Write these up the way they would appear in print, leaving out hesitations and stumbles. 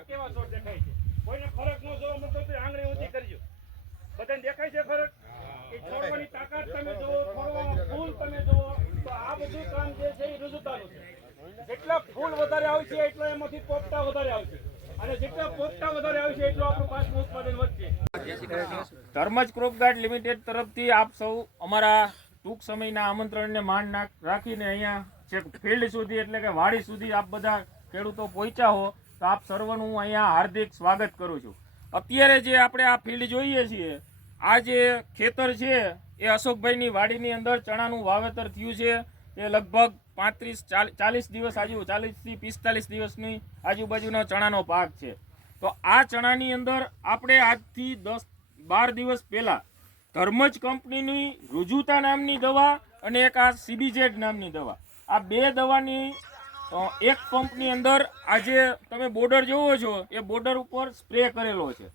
આમાં કેવા છોડ દેખાય છે? કોઈને ફરક ન જોવા મળતો તો આંગળી ઊંચી કરજો. બધાને દેખાય છે ફરક? એ છોડવાની તાકાત તમે જુઓ, થોડો ફૂલ તમે જુઓ, તો આ બધું કામ જે છે એ રુજુતાનું છે. જેટલા ફૂલ વધારે આવશે એટલા એમાંથી પોપટા વધારે આવશે, અને જેટલા પોપટા વધારે આવશે એટલું આપણું પાકનું ઉત્પાદન વધશે. ધર્મજ ક્રોપ ગાર્ડ લિમિટેડ તરફથી આપ સૌ અમારા ટૂંક સમયના આમંત્રણને માન રાખીને અહીંયા છેક ફિલ્ડ સુધી એટલે કે વાડી સુધી આપ બધા ખેડૂતો પહોંચ્યા હો, તો આપ સર્વનું હું અહીંયા હાર્દિક સ્વાગત કરું છું. અત્યારે જે આપણે આ ફિલ્ડ જોઈએ છીએ, આ જે ખેતર છે એ અશોકભાઈની વાડીની અંદર ચણાનું વાવેતર થયું છે. એ લગભગ 35-40 દિવસ 40 થી 45 દિવસની આજુબાજુનો ચણાનો પાક છે. તો આ ચણાની અંદર આપણે આજથી 10-12 દિવસ પહેલા ધર્મજ કંપનીની રુજુતા નામની દવા અને એક આ સીબીજેડ નામની દવા, આ બે દવાની એક પંપની અંદર આજે તમે બોર્ડર જોવો છો એ બોર્ડર ઉપર સ્પ્રે કરેલો છે.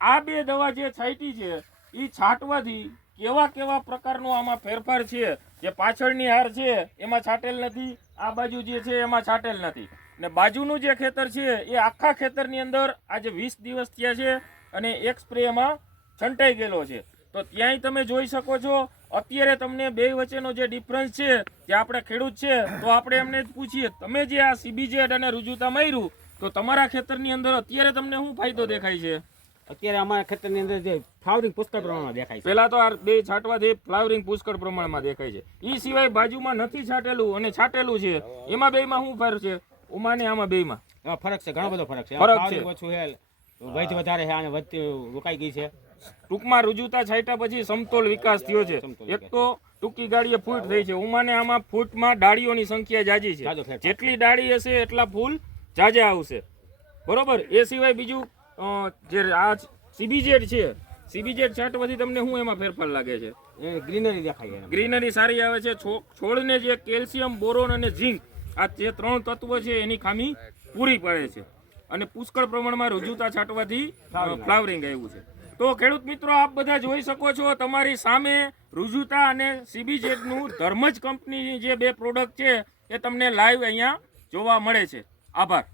આ બે દવા જે છાંટી છે એ છાંટવાથી કેવા કેવા પ્રકારનો આમાં ફેરફાર છે. જે પાછળની હાર છે એમાં છાંટેલ નથી, આ બાજુ જે છે એમાં છાંટેલ નથી, ને બાજુનું જે ખેતર છે એ આખા ખેતરની અંદર આજે 20 દિવસ થયા છે અને એક સ્પ્રે એમાં છંટાઈ ગયેલો છે. તો ત્યાંય તમે જોઈ શકો છો. અત્યારે તમને બે વચ્ચેનો જે ડિફરન્સ છે, જે આપણે ખેડૂત છે તો આપણે એમને જ પૂછીએ, તમે જે આ સીબીજેડ અને રુજુતા માર્યું તો તમારા ખેતરની અંદર અત્યારે તમને શું ફાયદો દેખાય છે? અત્યારે અમારા ખેતરની અંદર જે ફ્લાવરિંગ પુષ્કળ પ્રમાણમાં દેખાય છે. પહેલા તો આ બે છાંટવાથી ફ્લાવરિંગ પુષ્કળ પ્રમાણમાં દેખાય છે. એ સિવાય બાજુમાં નથી છાંટેલું અને છાંટેલું છે, એમાં બેમાં શું ફરક છે? ઓમાં ને આમાં બેમાં ફરક છે, ઘણો બધો ફરક છે. ફરક છે, ઓછું છે, વધ વધારે છે અને વધતી રોકાઈ ગઈ છે. ટૂંકમાં રુજુતા છાંટ્યા પછી સમતોલ વિકાસ થયો છે. એક તો ટૂંકી ડાળીએ ફૂટ થઈ છે, ઉમાને આમાં ફૂટમાં ડાળીઓની સંખ્યા જાજી છે. જેટલી ડાળી હશે એટલા ફૂલ જાજા આવશે, બરોબર. એ સિવાય બીજું જે આ સીબીજેડ છે, સીબીજેડ છાંટવાથી તમને શું એમાં ફેરફાર લાગે છે? ગ્રીનરી દેખાય છે, ગ્રીનરી સારી આવે છે. છોડને જે કેલ્શિયમ, બોરોન અને ઝીંક આ જે 3 તત્વો છે એની ખામી પૂરી પડે છે, અને પુષ્કળ પ્રમાણમાં રુજુતા છાંટવાથી ફ્લાવરિંગ આવ્યું છે. તો ખેડૂત મિત્રો આપ બધા જોઈ શકો છો તમારી સામે રુજુતા અને સીબીજેડનું ધર્મજ કંપનીની જે બે પ્રોડક્ટ છે એ તમને લાઈવ અહીંયા જોવા મળે છે. આભાર.